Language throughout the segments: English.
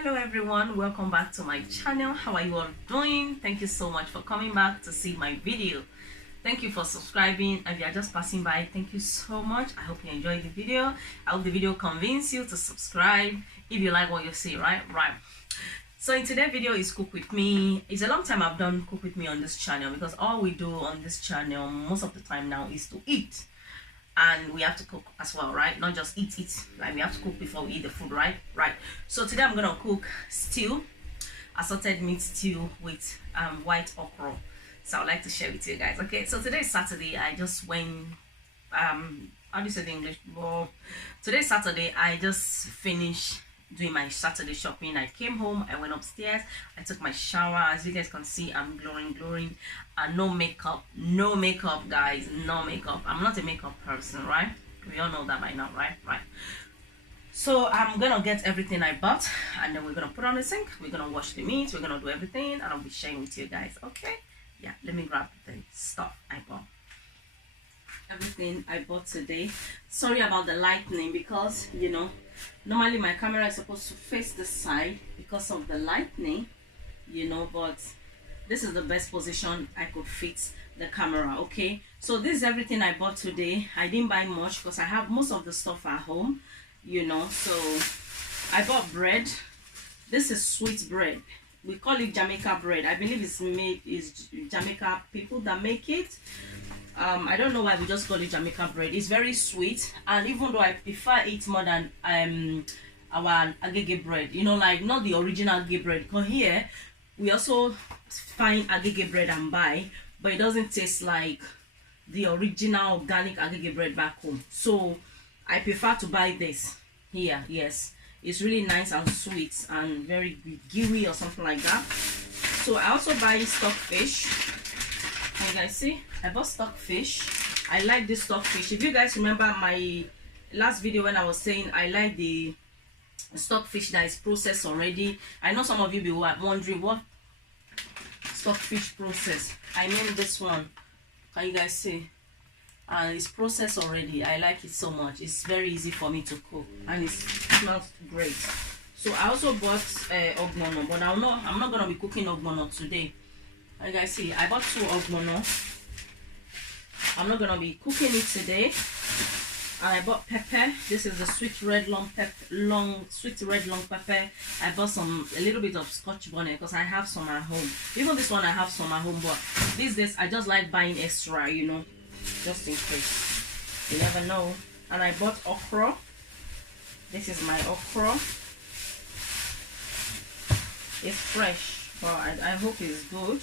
Hello everyone, welcome back to my channel. How are you all doing? Thank you so much for coming back to see my video. Thank you for subscribing. If you are just passing by, thank you so much. I hope you enjoyed the video. I hope the video convinced you to subscribe if you like what you see. Right. So in today's video is cook with me. It's a long time I've done cook with me on this channel, because all we do on this channel most of the time now is to eat. And we have to cook as well, right? Not just eat, like we have to cook before we eat the food, right? So today I'm gonna cook stew, assorted meat stew with white okra. So I'd like to share with you guys. Okay, so today is Saturday. I just went how do you say the English? Well, today's Saturday. I just finished doing my Saturday shopping. I came home, I went upstairs, I took my shower. As you guys can see, I'm glowing. No makeup guys, no makeup. I'm not a makeup person, right? We all know that by now, right? So I'm gonna get everything I bought, and then we're gonna put on the sink, we're gonna wash the meat, we're gonna do everything, and I'll be sharing with you guys. Okay, yeah, let me grab the stuff I bought. Everything I bought today. Sorry about the lightning, because you know, normally my camera is supposed to face the side because of the lightning, you know, but this is the best position I could fit the camera. Okay, so this is everything I bought today. I didn't buy much because I have most of the stuff at home, you know. So I bought bread. This is sweet bread. We call it Jamaica bread. I believe is Jamaica people that make it. I don't know why we just call it Jamaica bread. It's very sweet, and even though I prefer it more than our agege bread, you know, like not the original agege bread, because here we also find agege bread and buy, but it doesn't taste like the original organic agege bread back home. So I prefer to buy this here. Yes, it's really nice and sweet and very gooey or something like that. So I also buy stock fish. Can you guys see? I bought stock fish. I like this stock fish. If you guys remember my last video when I was saying I like the stock fish that is processed already, I know some of you be wondering what stock fish process. I mean this one. Can you guys see? And it's processed already. I like it so much. It's very easy for me to cook, and it smells great. So I also bought ogbono, but I'm not gonna be cooking ogbono today. Like I see, I bought 2 ogbono. I'm not gonna be cooking it today. And I bought pepper. This is the sweet red long pepper. I bought a little bit of scotch bonnet because I have some at home. Even this one I have some at home, but these days I just like buying extra, you know, just in case. You never know. And I bought okra. This is my okra. It's fresh, but I hope it's good.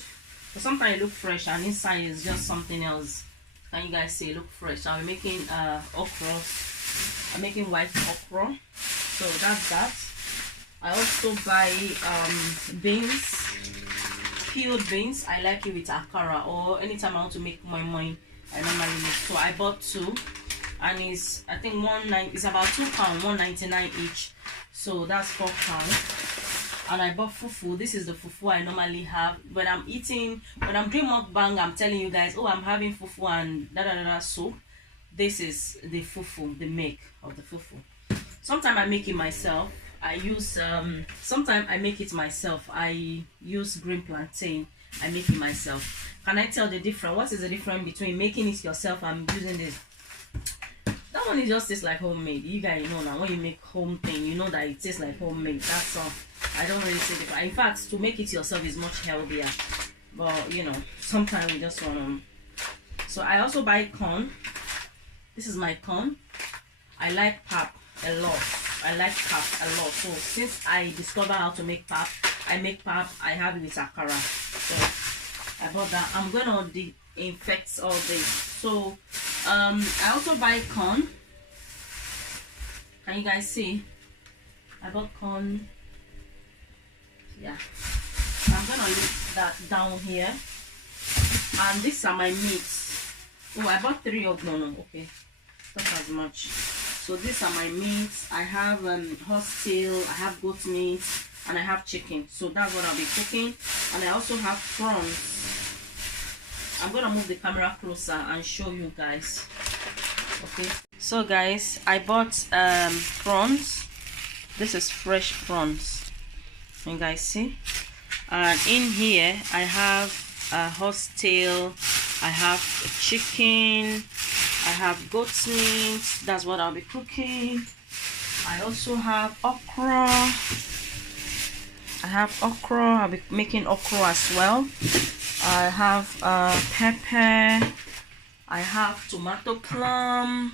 But sometimes it look fresh and inside is just something else. Can you guys see? Look fresh. I'm making okra. I'm making white okra. So that's that. I also buy beans, peeled beans. I like it with akara, or anytime I want to make my mind, I normally make. So I bought 2, and it's I think it's about £2, £1.99 each. So that's £4. And I bought fufu. This is the fufu I normally have when I'm doing mukbang. I'm telling you guys, oh, I'm having fufu and soup. This is the fufu, the make of the fufu. Sometimes I make it myself. Sometimes I make it myself. I use green plantain. I make it myself. Can I tell the difference? What is the difference between making it yourself and using this? That one, it just tastes like homemade. You guys know now, when you make home thing, you know that it tastes like homemade. That's all. I don't really say different. In fact, to make it yourself is much healthier. But you know, sometimes we just want to. So I also buy corn. This is my corn. I like pap a lot. So since I discovered how to make pap, I make pap. I have it with akara. So I bought that. I'm gonna infect all this. So I also buy corn. Can you guys see? I bought corn. Yeah, I'm gonna leave that down here. And these are my meats. Oh, I bought 3 ogbono. Okay, not as much. So these are my meats. I have horse tail, I have goat meat, and I have chicken. So that's what I'll be cooking. And I also have prawns. I'm gonna move the camera closer and show you guys. Okay, so guys, I bought prawns. This is fresh prawns. You guys see? And in here I have a horse tail, I have chicken, I have goat's meat. That's what I'll be cooking. I also have okra. I'll be making okra as well. I have pepper. I have tomato plum.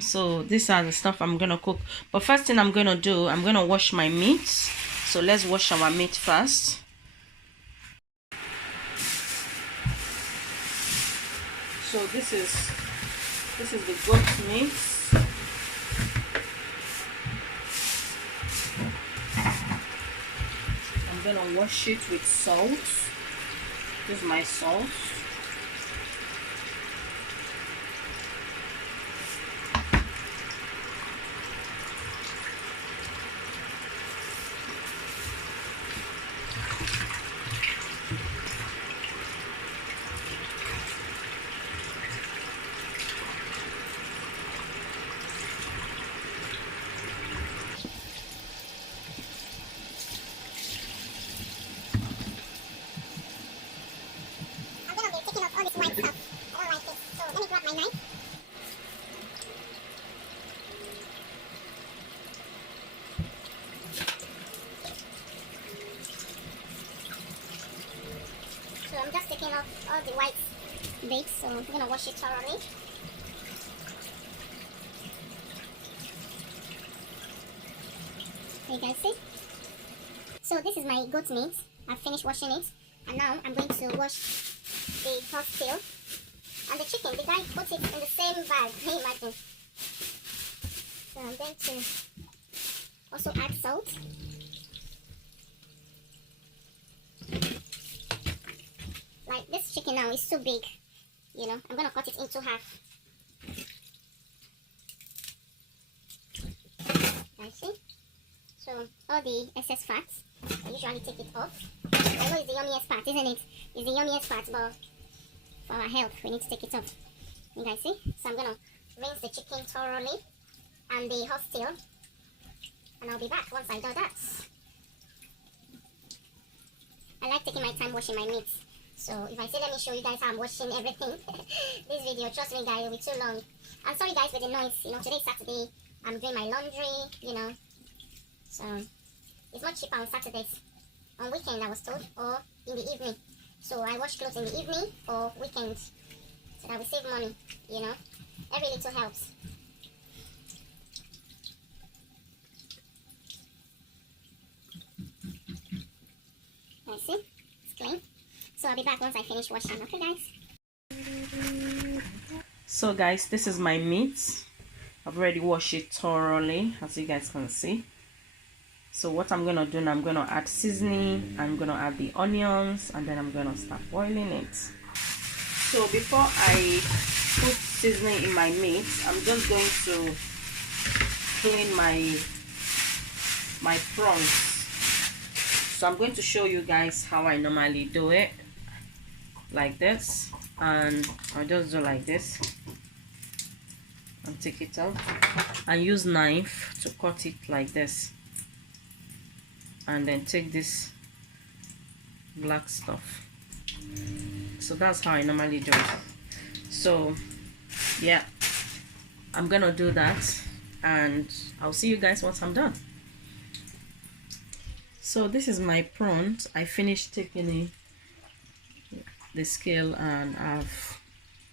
So these are the stuff I'm gonna cook. But first thing I'm gonna do, I'm gonna wash my meat. So let's wash our meat first. So this is the goat meat. I'm gonna wash it with salt. This is my salt. So I'm just taking off all the white bits, so I'm gonna wash it thoroughly. You guys see? So this is my goat meat. I've finished washing it, and now I'm going to wash the horse tail and the chicken. The guy puts it in the same bag. Can you imagine? So I'm going to also add salt. Like this chicken now is too big, you know, I'm gonna cut it into half. I see. So all the excess fats, I usually take it off. I know it's the yummiest part, isn't it? It's the yummiest part, but for our health, we need to take it off. You guys see? So I'm gonna rinse the chicken thoroughly and the horse tail, and I'll be back once I've done that. I like taking my time washing my meat. So if I say let me show you guys how I'm washing everything, this video, trust me guys, it will be too long. I'm sorry guys for the noise, you know, today's Saturday, I'm doing my laundry, you know. So it's much cheaper on Saturdays. On weekend I was told, or in the evening. So I wash clothes in the evening or weekend, so that we save money, you know. Every little helps. I see, it's clean. So I'll be back once I finish washing, okay guys? So guys, this is my meat. I've already washed it thoroughly, as you guys can see. So what I'm gonna do now, I'm gonna add seasoning, I'm gonna add the onions, and then I'm gonna start boiling it. So before I put seasoning in my meat, I'm just going to clean my prawns. So I'm going to show you guys how I normally do it. Like this, and I'll just do like this and take it out and use knife to cut it like this, and then take this black stuff. So that's how I normally do it. So yeah, I'm gonna do that, and I'll see you guys once I'm done. So this is my prawns. I finished taking the scale and I've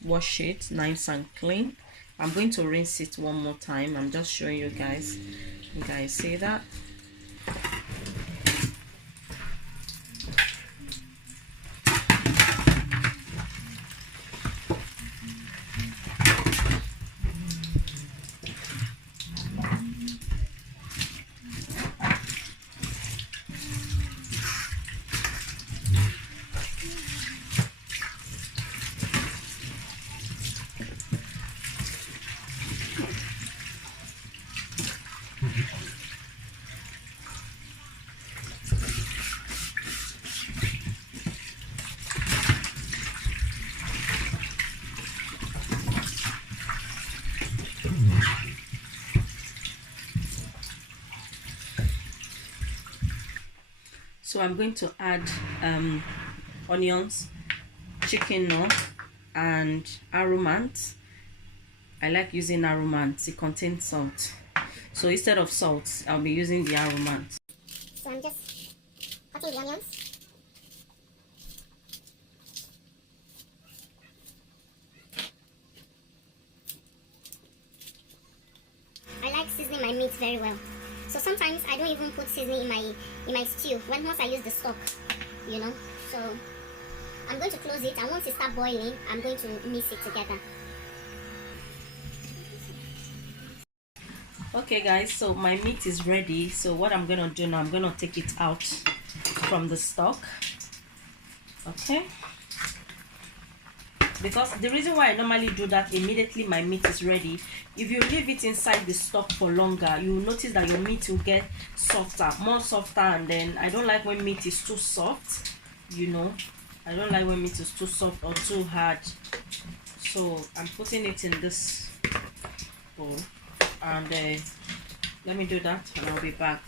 washed it nice and clean. I'm going to rinse it one more time. I'm just showing you guys. You guys see that? So I'm going to add onions, chicken no, and aromant. I like using aromant. It contains salt. So instead of salt, I'll be using the aromant. So I'm just cutting the onions. I like seasoning my meat very well. So sometimes I don't even put seasoning in my stew once I use the stock, you know. So I'm going to close it, and once it starts boiling, I'm going to mix it together. Okay guys, so my meat is ready. So what I'm gonna do now, I'm gonna take it out from the stock. Okay, because the reason why I normally do that immediately my meat is ready, if you leave it inside the stock for longer, you will notice that your meat will get softer, more softer. And then I don't like when meat is too soft, you know. I don't like when meat is too soft or too hard. So I'm putting it in this bowl, and let me do that and I'll be back.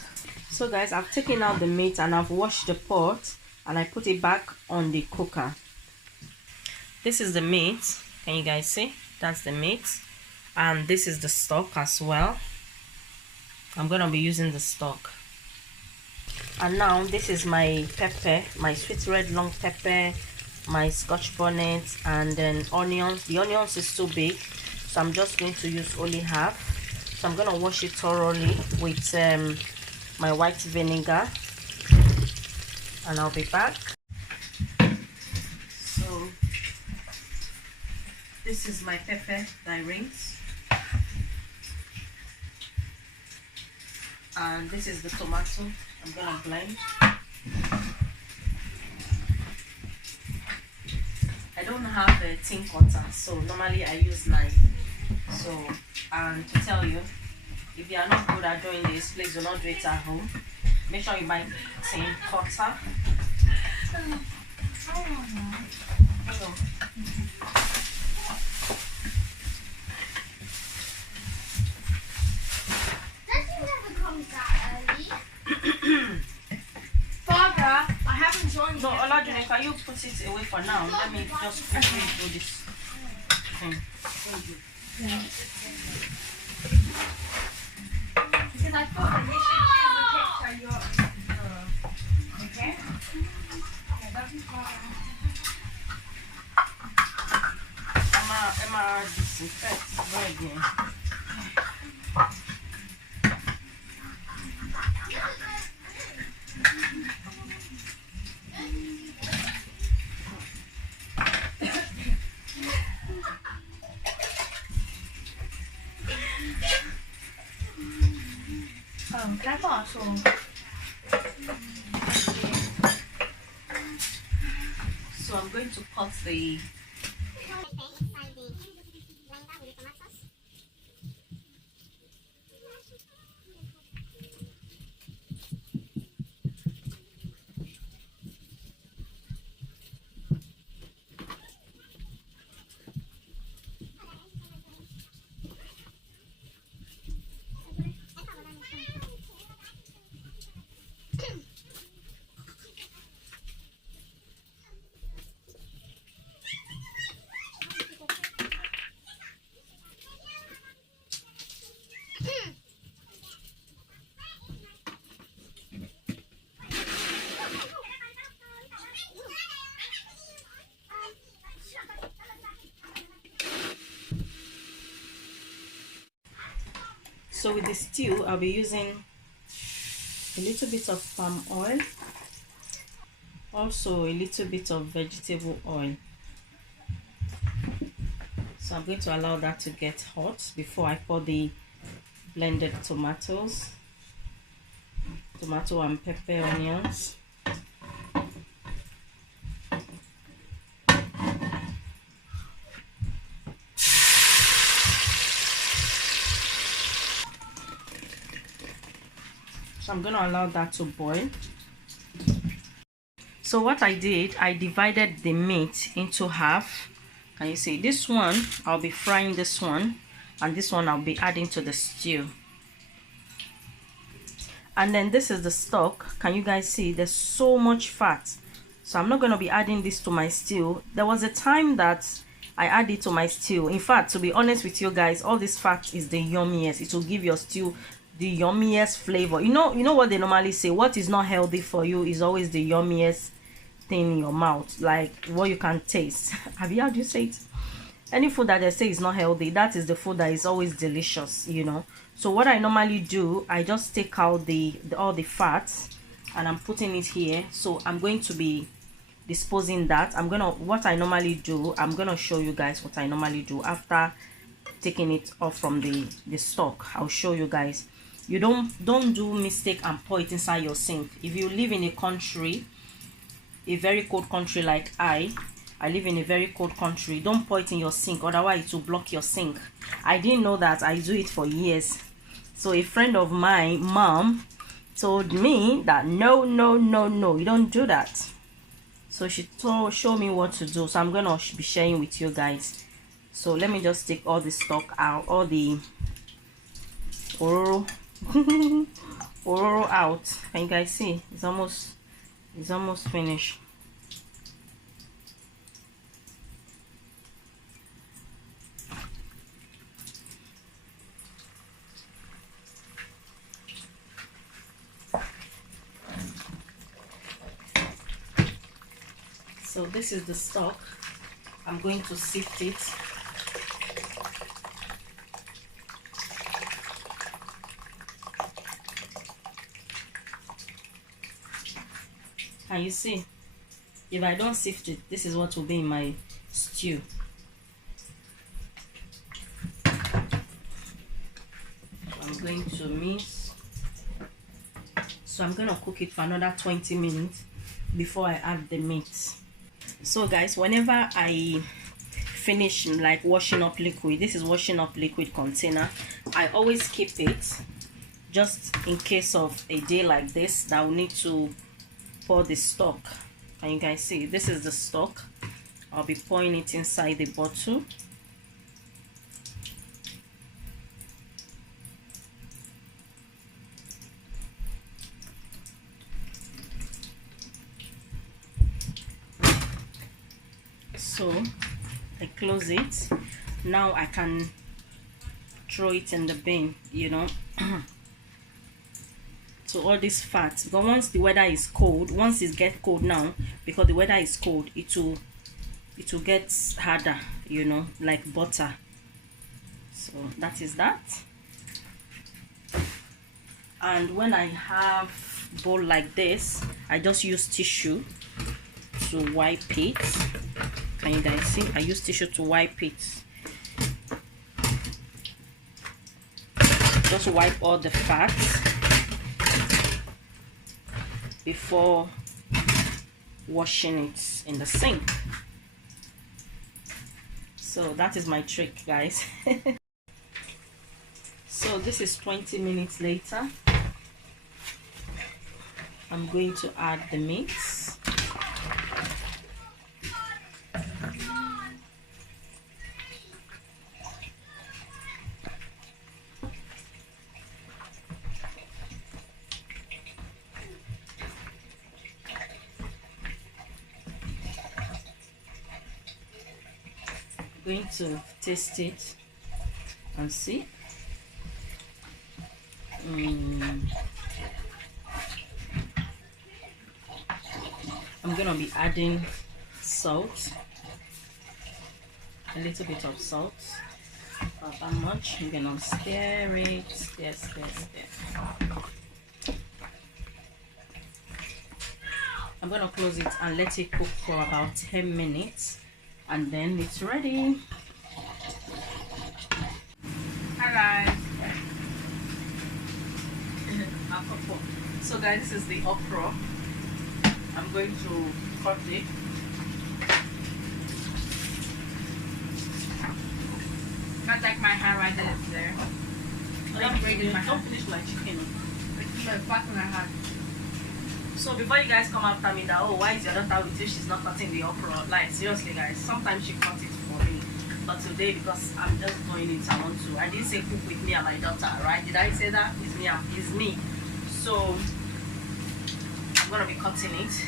So guys, I've taken out the meat and I've washed the pot and I put it back on the cooker. This is the meat. Can you guys see? That's the meat, and this is the stock as well. I'm gonna be using the stock. And now this is my pepper, my sweet red long pepper, my scotch bonnet, and then onions. The onions is too big, so I'm just going to use only half. So I'm gonna wash it thoroughly with my white vinegar, and I'll be back. So this is my pepper that I rinsed, and this is the tomato I'm gonna blend. I don't have a tin cutter, so normally I use knife. So, and to tell you, if you are not good at doing this, please do not do it at home. Make sure you buy tin cutter. No, Oladune, can you put it away for now? Let me just quickly do this thing. Yeah. Because I thought initially the picture you're okay? Yeah, that'd be fine. Emma disinfect very again. Cái bỏ xuống. So I'm going to cut the So with the stew, I'll be using a little bit of palm oil, also a little bit of vegetable oil. So I'm going to allow that to get hot before I pour the blended tomatoes, tomato and pepper, onions. So I'm going to allow that to boil. So what I did, I divided the meat into half. Can you see? This one, I'll be frying this one, and this one I'll be adding to the stew. And then this is the stock. Can you guys see? There's so much fat. So I'm not going to be adding this to my stew. There was a time that I add it to my stew. In fact, to be honest with you guys, all this fat is the yummiest. It will give your stew the yummiest flavor. You know what they normally say, what is not healthy for you is always the yummiest thing in your mouth, like what you can taste. Have you heard you say it? Any food that they say is not healthy, that is the food that is always delicious, you know. So what I normally do, I just take out all the fats and I'm putting it here. So I'm going to be disposing that. What I normally do, I'm gonna show you guys what I normally do after taking it off from the stock. I'll show you guys. You don't do mistake and pour it inside your sink. If you live in a country, a very cold country like I live in a very cold country, don't pour it in your sink, otherwise it will block your sink. I didn't know that. I do it for years. So a friend of mine, mom, told me that no, you don't do that. So she showed me what to do. So I'm gonna be sharing with you guys. So let me just take all the stock out, all the ororo ororo out. Can you guys see? It's almost finished. So this is the stock. I'm going to sift it. Can you see? If I don't sift it, this is what will be in my stew. I'm going to mix. So I'm going to cook it for another 20 minutes before I add the meat. So guys, whenever I finish like washing up liquid, this is washing up liquid container, I always keep it just in case of a day like this that will need to pour the stock. Can you guys see? This is the stock. I'll be pouring it inside the bottle. So I close it. Now I can throw it in the bin, you know. So all this fat, but once the weather is cold, once it gets cold now, because the weather is cold, it will get harder, you know, like butter. So that is that. And when I have bowl like this, I just use tissue to wipe it. Can you guys see? I use tissue to wipe it. Just wipe all the fat before washing it in the sink. So that is my trick, guys. So this is 20 minutes later. I'm going to add the meat. Going to taste it and see. I'm gonna be adding salt, a little bit of salt, not that much. I'm gonna stir it, stir. I'm gonna close it and let it cook for about 10 minutes. And then it's ready. Hi guys. So guys, this is the okra. I'm going to cut it. Not like my hand right there. Don't finish my chicken. It's the button I had. So before you guys come after me that, oh, why is your daughter with you? She's not cutting the okra. Like seriously guys, sometimes she cuts it for me. But today, because I'm just doing it, I want to. I didn't say cook with me and my daughter, right? Did I say that? It's me. So I'm gonna be cutting it.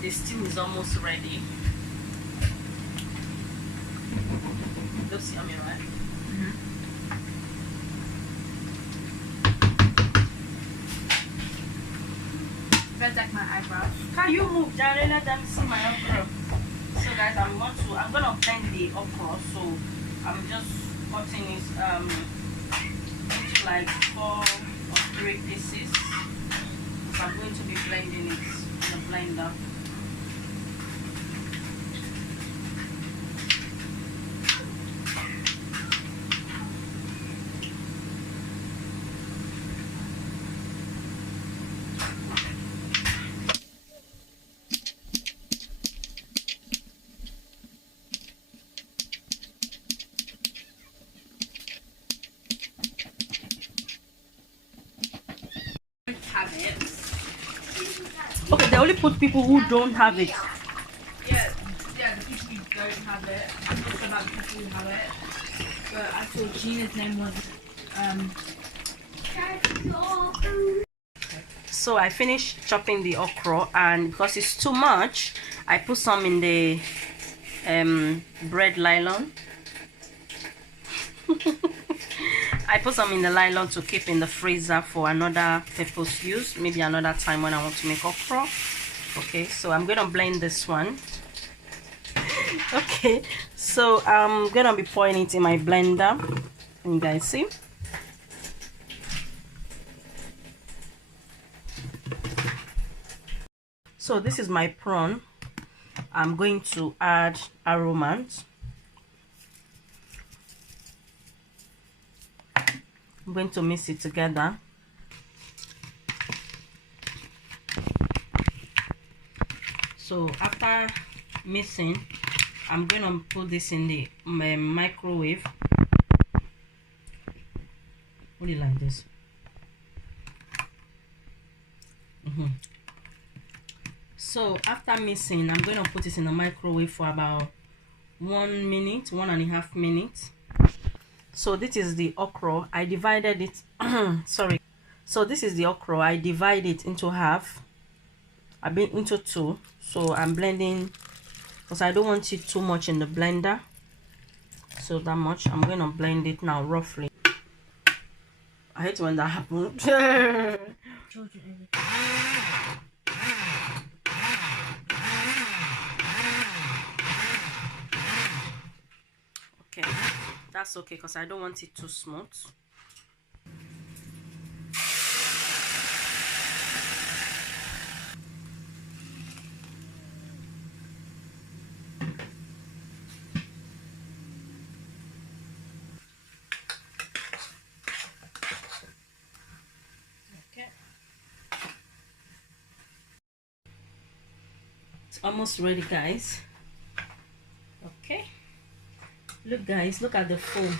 The stew is almost ready. Looks yummy, right? Feels like my eyebrows. Can you move, Jared? Let them see my okra. So guys, I'm gonna blend the okra. So I'm just cutting it into like 4 or 3 pieces. So I'm going to be blending it in a blender. Have it. Okay, they only put people who don't have it. Yeah, the people who don't have it. I'm talking about the people who have it. But I saw Gina's name was So I finished chopping the okra, and because it's too much, I put some in the bread nylon. I put some in the nylon to keep in the freezer for another purpose use, maybe another time when I want to make okra. Okay, so I'm gonna blend this one. Okay, so I'm gonna be pouring it in my blender. Can you guys see? So this is my prawn. I'm going to add aromant. I'm going to mix it together. So after mixing, I'm going to put this in the microwave. Put it like this. So after mixing, I'm going to put it in the microwave for about 1 minute, 1.5 minutes. So this is the okra. I divided it sorry. So this is the okra. I divide it into half. I've been into 2. So I'm blending because I don't want it too much in the blender. So that much. I'm going to blend it now roughly. I hate when that happens. Okay, that's okay because I don't want it too smooth. Okay, it's almost ready, guys. Okay, look guys, look at the foam.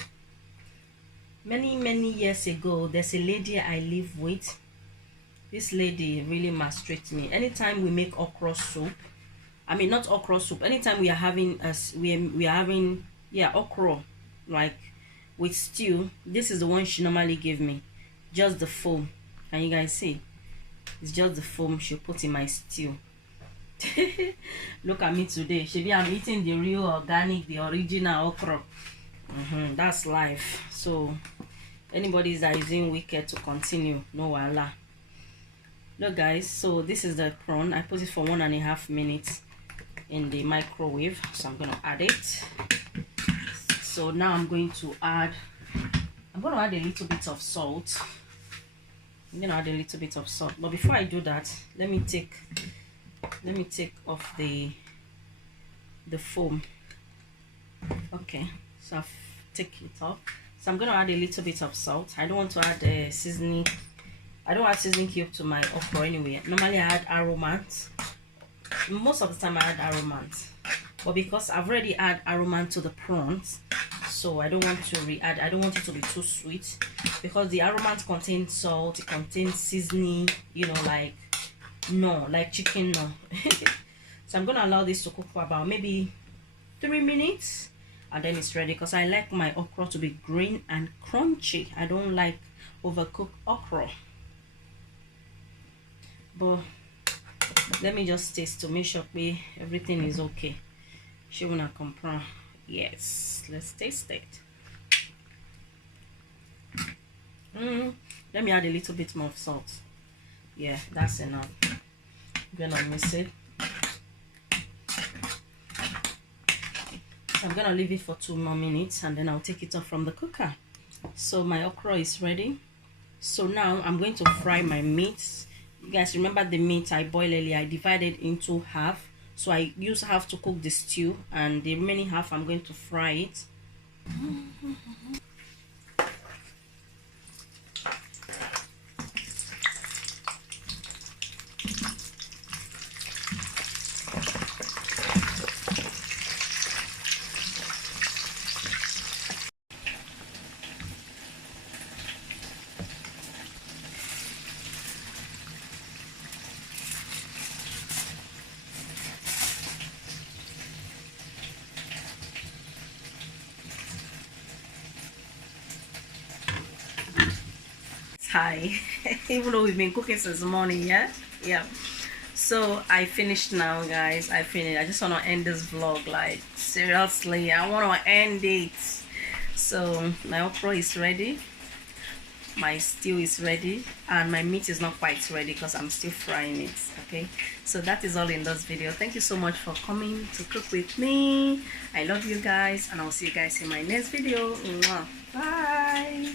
Many years ago, there's a lady I live with. This lady really frustrates me. Anytime we make okra soup, I mean not okra soup, anytime we are having okra like with stew, this is the one she normally give me. Just the foam. Can you guys see? It's just the foam she put in my stew. Look at me today. I'm eating the real organic, the original okra. That's life. So anybody that is in wicked to continue, no wala. Look guys, so this is the prawn. I put it for 1.5 minutes in the microwave. So I'm gonna add it. So now I'm going to add a little bit of salt. I'm gonna add a little bit of salt, but before I do that, let me take off the foam. Okay, so I've taken it off. So I'm gonna add a little bit of salt. I don't want to add seasoning. I don't add seasoning cube to my okra anyway. Normally I add aromant. Most of the time I add aromant, but because I've already add aromant to the prawns, so I don't want to re-add. I don't want it to be too sweet because the aromant contains salt, it contains seasoning, you know, like chicken. No. So I'm gonna allow this to cook for about maybe 3 minutes, and then it's ready because I like my okra to be green and crunchy. I don't like overcooked okra. but let me just taste to make sure everything is okay. She wanna comprend. Yes, let's taste it. Let me add a little bit more of salt. Yeah, that's enough. I'm gonna mix it. So I'm gonna leave it for 2 more minutes and then I'll take it off from the cooker. So my okra is ready. So now I'm going to fry my meat. You guys remember the meat I boiled earlier? I divided into half. So I use half to cook the stew and the remaining half I'm going to fry it. Hi. Even though we've been cooking since morning, yeah. So I finished now, guys. I finished. I just want to end this vlog, like seriously, I want to end it. So my okra is ready, my stew is ready, and my meat is not quite ready because I'm still frying it. Okay, so that is all in this video. Thank you so much for coming to cook with me. I love you guys, and I'll see you guys in my next video. Mwah. Bye.